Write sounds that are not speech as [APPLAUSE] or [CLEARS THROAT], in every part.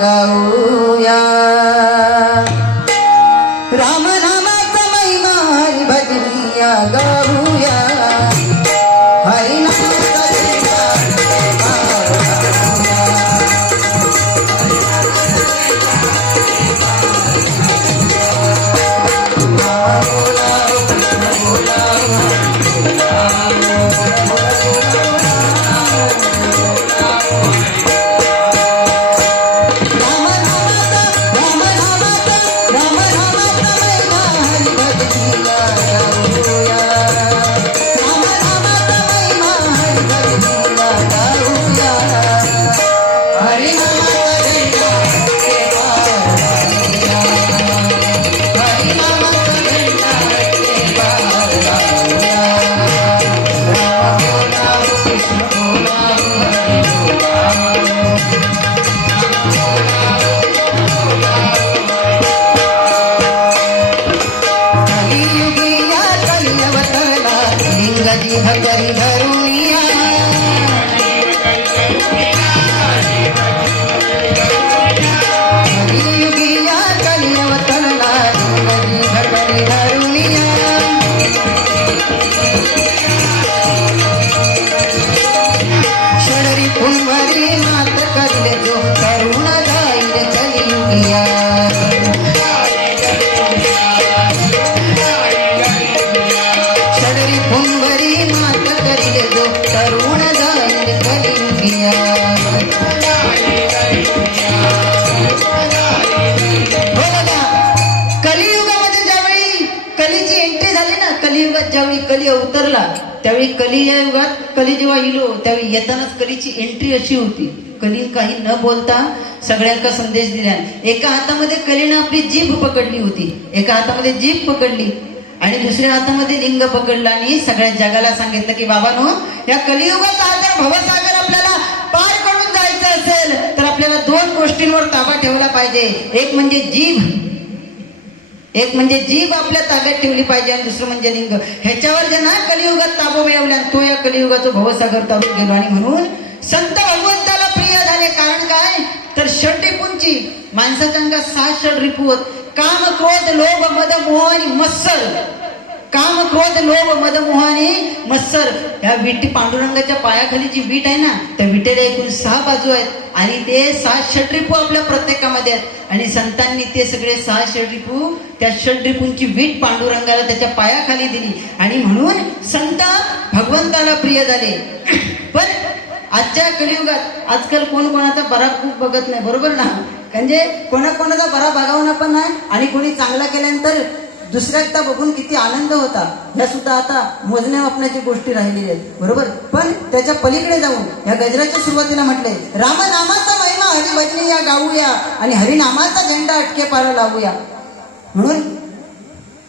দাও त्यावेळी कली या युगात कली जेव्हा इलो त्यावेळी येतानाच कलीची एंट्री अशी होती. कली काही न बोलता सगळ्यांका संदेश दिला. एका हातामध्ये कलीनं आपली जीभ पकडली होती. एका हातामध्ये जीभ पकडली आणि दुसऱ्या हातामध्ये लिंग पकडला आणि सगळ्या जगाला सांगितलं की बाबानो या कलियुगात हा भवसागर आपल्याला पार करून जायचं असेल तर आपल्याला दोन गोष्टींवर ताबा ठेवला पाहिजे. एक म्हणजे जीभ एक म्हणजे जीभ आपल्या ताब्यात ठेवली पाहिजे आणि दुसरं म्हणजे लिंग. ह्याच्यावर ज्यांना कलियुगात ताबा मिळवला आणि तो या कलियुगाचा भवसागर तारून गेलो आणि म्हणून संत भगवंताला प्रिय झाले. कारण काय? तर षट माणसाच्या अंगात सहा षट रिपू होत काम क्रोध लोभ मद मोह आणि मत्सर. काम क्रोध लोभ मद मोह आणि मत्सर ह्या विटी पांडुरंगाच्या पायाखाली जी वीट आहे ना त्या विटेला एकूण सहा बाजू आहेत. आणि ते सहा षड्रिपू आपल्या प्रत्येकामध्ये आहेत. आणि संतांनी ते सगळे सहा षड्रिपू त्या षड्रिपूंची वीट पांडुरंगाला त्याच्या पायाखाली दिली. आणि म्हणून संत भगवंताला प्रिय झाले. [CLEARS THROAT] पण आजच्या कलियुगात आजकाल कोण कोणाचा बरा खूप बघत नाही. बरोबर ना? म्हणजे कोणाकोणाचा बरा बघावणं पण नाही आणि कोणी चांगला केल्यानंतर दुसऱ्याचा बघून किती आनंद होता. ह्या सुद्धा आता मोजण्या वापण्याची गोष्टी राहिलेल्या आहेत. बरोबर? पण त्याच्या पलीकडे जाऊन या गजराच्या सुरुवातीला म्हटले राम नामाचा महिमा हरिभजनी या गाऊया आणि हरिनामाचा झेंडा अटके पारा लावूया. म्हणून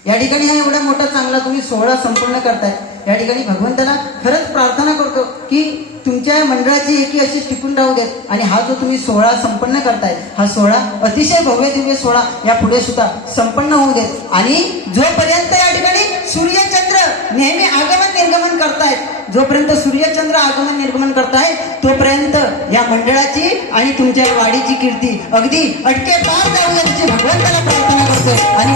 या ठिकाणी हा एवढा मोठा चांगला तुम्ही सोहळा संपूर्ण करताय. या ठिकाणी भगवंताला खरंच प्रार्थना करतो की तुमच्या मंडळाची एकी अशी टिकून राहू देत. आणि हा जो तुम्ही सोहळा संपन्न करताय हा सोहळा अतिशय भव्य दिव्य सोहळा या पुढे सुद्धा संपन्न होऊ देत. आणि जोपर्यंत या ठिकाणी सूर्यचंद्र नेहमी आगमन निर्गमन करतायत जोपर्यंत सूर्यचंद्र आगमन निर्गमन करतायत तोपर्यंत या मंडळाची आणि तुमच्या वाडीची कीर्ती अगदी अटके पार जाऊ याची भगवंताला प्रार्थना करतोय. आणि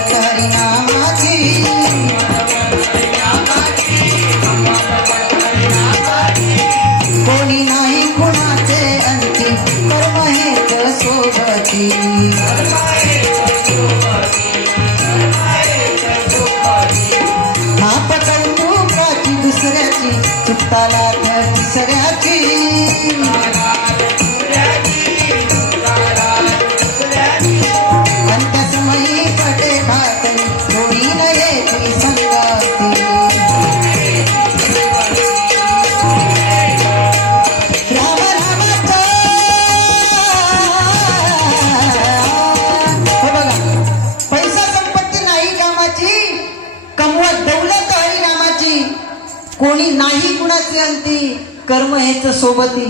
कर्म हेच सोबती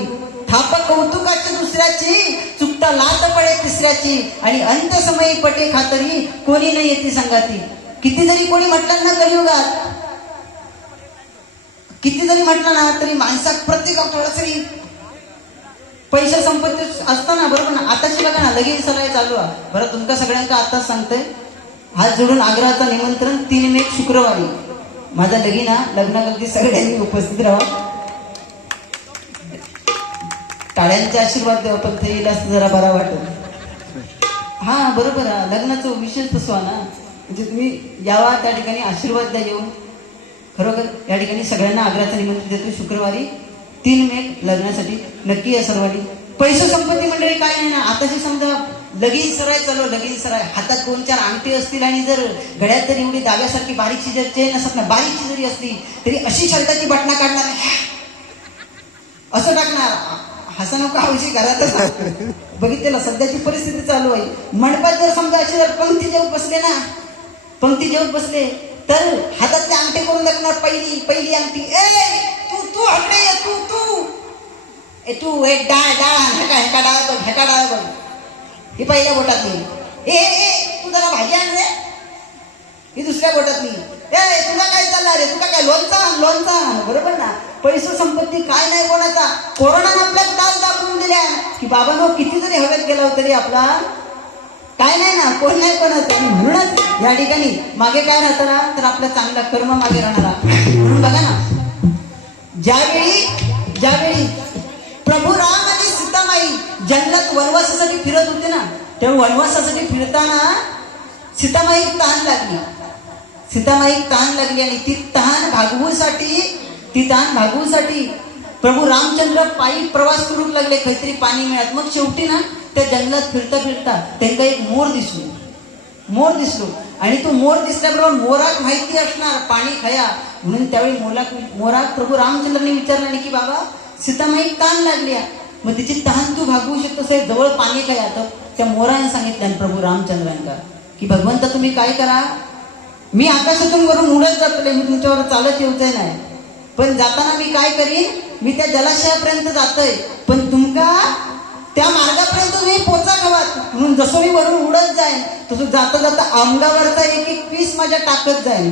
थाप कौतुकाची दुसऱ्याची चुकता लात पडे तिसऱ्याची आणि अंत समयी पटे खातरी कोणी नाही येते संगाती. किती जरी कोणी म्हटलं ना कलियुगात किती जरी म्हटलं ना तरी माणसात प्रत्येक थोडस पैसे संपत्ती असताना बरोबर ना? आताची बघा ना लगेच सराय चालू आहे. बरं तुमका सगळ्यांका आताच सांगते हात जोडून आग्रहाचा निमंत्रण तीन मे शुक्रवारी. माझा लगीना हा लग्नाकरती सगळ्यांनी उपस्थित राहा. टाळ्यांचे आशीर्वाद द्यावा पण ते येईल असं जरा बरा वाटत हा बरोबर लग्नाचं विशेष तसं ना. म्हणजे तुम्ही यावा त्या ठिकाणी आशीर्वाद द्या येऊन. खरोखर या ठिकाणी सगळ्यांना आग्रहाचं निमंत्रण देतो. शुक्रवारी तीन मे लग्नासाठी नक्की या सर्वांनी. पैसे संपत्ती मंडळी काय नाही ना? आताशी समजा लगीन सराय चालू लगीन सराय. हातात दोन चार अंगठी असतील आणि जर घड्यात जर एवढी दाव्यासारखी बारीकशी जर चेन असत ना बारीकशी जरी असली तरी अशी शर्टाची बटणा काढणार असं टाकणार. हसा नको घरातच आहे. बघितलेलं सध्याची परिस्थिती चालू आहे. मंडपात जर समजा असे जर पंक्ती जेव बसले ना पंक्ती जेवत बसले तर हातातले अंगठे करून लागणार पहिली पहिली अंगठी. ए तू तू हकडे ये तू तू. ए तू एक डाळ डाळ आण. हेका हेका डाळ बघ हेका डाळ बघ. ही पहिल्या बोटातली. ए ए तू जरा भाजी आण ही दुसऱ्या बोटातली. चालणार रे. तुला काय लोणचा लोणचा बरोबर ना? पैसे संपत्ती काय नाही कोणाचा. कोरोनानं आपल्या काल दाखवून दिल्या. की बाबा किती जरी हवेत गेला तरी आपला. काय नाही ना? कोण नाही कोणाचा. म्हणूनच या ठिकाणी मागे काय राहताना तर आपला चांगला कर्म मागे राहणारा. म्हणून बघा ना. ज्यावेळी ज्यावेळी प्रभू राम आणि सीतामाई जंगलात वनवासासाठी फिरत होते ना तेव्हा वनवासासाठी फिरताना सीतामाई तहान लागली. सीतामाई ताण लागली आणि ती तहान भागवूसाठी ती तहान भागवूसाठी प्रभू रामचंद्र पायी प्रवास करू लागले काहीतरी पाणी मिळत मग शेवटी ना त्या जंगलात फिरता फिरता त्यांना एक मोर दिसलो. मोर दिसलो. आणि तो मोर दिसल्याबरोबर मोराक माहिती असणार पाणी खया. म्हणून त्यावेळी मोला मोराक प्रभू रामचंद्रांनी विचारलं की बाबा सीतामाई ताण लागली आहे. मग तिची तहान तू भागवू शकतोस आहे जवळ पाणी खया. तर त्या मोराने सांगितलं प्रभू रामचंद्रांका की भगवंत तुम्ही काय करा? मी आकाशातून वरून उडत जातले मी तुमच्यावर चालत येऊचे नाही. पण जाताना मी काय करीन? मी त्या जलाशयापर्यंत जातोय. पण तुमका त्या मार्गापर्यंत तुम्ही पोचा गवात. म्हणून जसं मी वरून उडत जाईन तसं जाता जाता अंगावरचा एक एक पीस माझ्या टाकत जाईल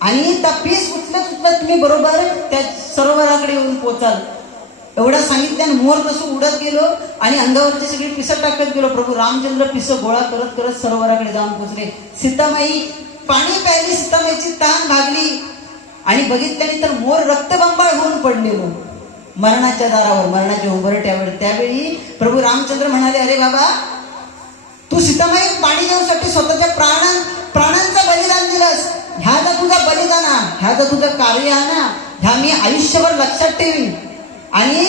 आणि त्या पीस उचलत उचलत तुम्ही बरोबर त्या सरोवराकडे येऊन पोचाल. एवढं सांगितल्यानं मोर तसं उडत गेलो आणि अंगावरची सगळी पिसं टाकत गेलो प्रभू रामचंद्र पिसं गोळा करत करत सरोवराकडे जाऊन पोचले. सीतामाई पाणी प्यायली सीतामाईची ताण भागली. आणि बघितल्याने तर मोर रक्तबंबाळ होऊन पडलेलो हो. मरणाच्या दारावर मरणाच्या उंबरट्यावर त्यावेळी प्रभू रामचंद्र म्हणाले अरे बाबा तू सीतामाई पाणी देऊसाठी स्वतःच्या प्राणां प्राणांचा बलिदान दिलंस. ह्या तर तुझा बलिदान हा, ह्या तर तुझं कार्य आणा ना ह्या मी आयुष्यभर लक्षात ठेवीन. आणि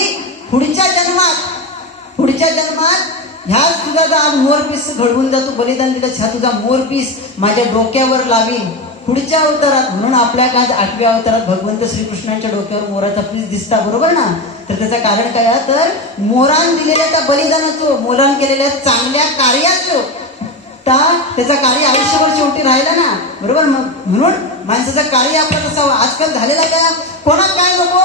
पुढच्या जन्मात पुढच्या जन्मात ह्याच तुझा आज मोरपीस घडवून जातो बलिदान दिलं ह्या तुझा मोरपीस माझ्या डोक्यावर लावीन. पुढच्या अवतारात म्हणून आपल्या आज आठव्या अवतारात भगवंत श्रीकृष्णांच्या डोक्यावर मोराचा पीस दिसता बरोबर ना? तर त्याचं कारण काय तर मोरान दिलेल्या त्या बलिदानाचो मोरान केलेल्या चांगल्या कार्याचो. ता त्याचा कार्य आयुष्यभर शेवटी राहिला ना? बरोबर? मग म्हणून माणसाचं कार्य आपलं असावं आजकाल झालेला काय कोणाक काय नको?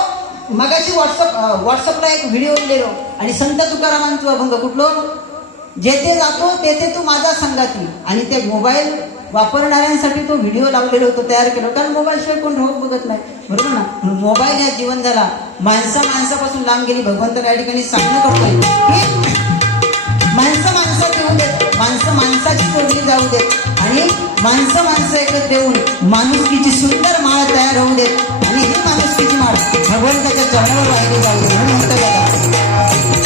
मगाशी व्हॉट्सअप व्हॉट्सअपला एक व्हिडिओ दिलेलो आणि संत तुकारामांचं अभंग कुठलं? जेथे जातो तेथे तू माझा संगाती. आणि ते मोबाईल वापरणाऱ्यांसाठी तो व्हिडिओ लावलेला होतो तयार केला. कारण मोबाईलशिवाय कोण रोग बघत नाही. बरोबर ना? मोबाईल या जीवन झाला. माणसा माणसापासून लांब गेली. भगवंत या ठिकाणी सांगणं करतोय. माणसं माणसात येऊ देत. माणसं माणसाची जोडली जाऊ देत. आणि माणसं माणसं एकत्र येऊन माणुसकीची सुंदर माळ तयार होऊ देत. आणि हे माणुसकीची माळ भगवंताच्या चरणावर वाहिली जाऊ म्हणून म्हणतात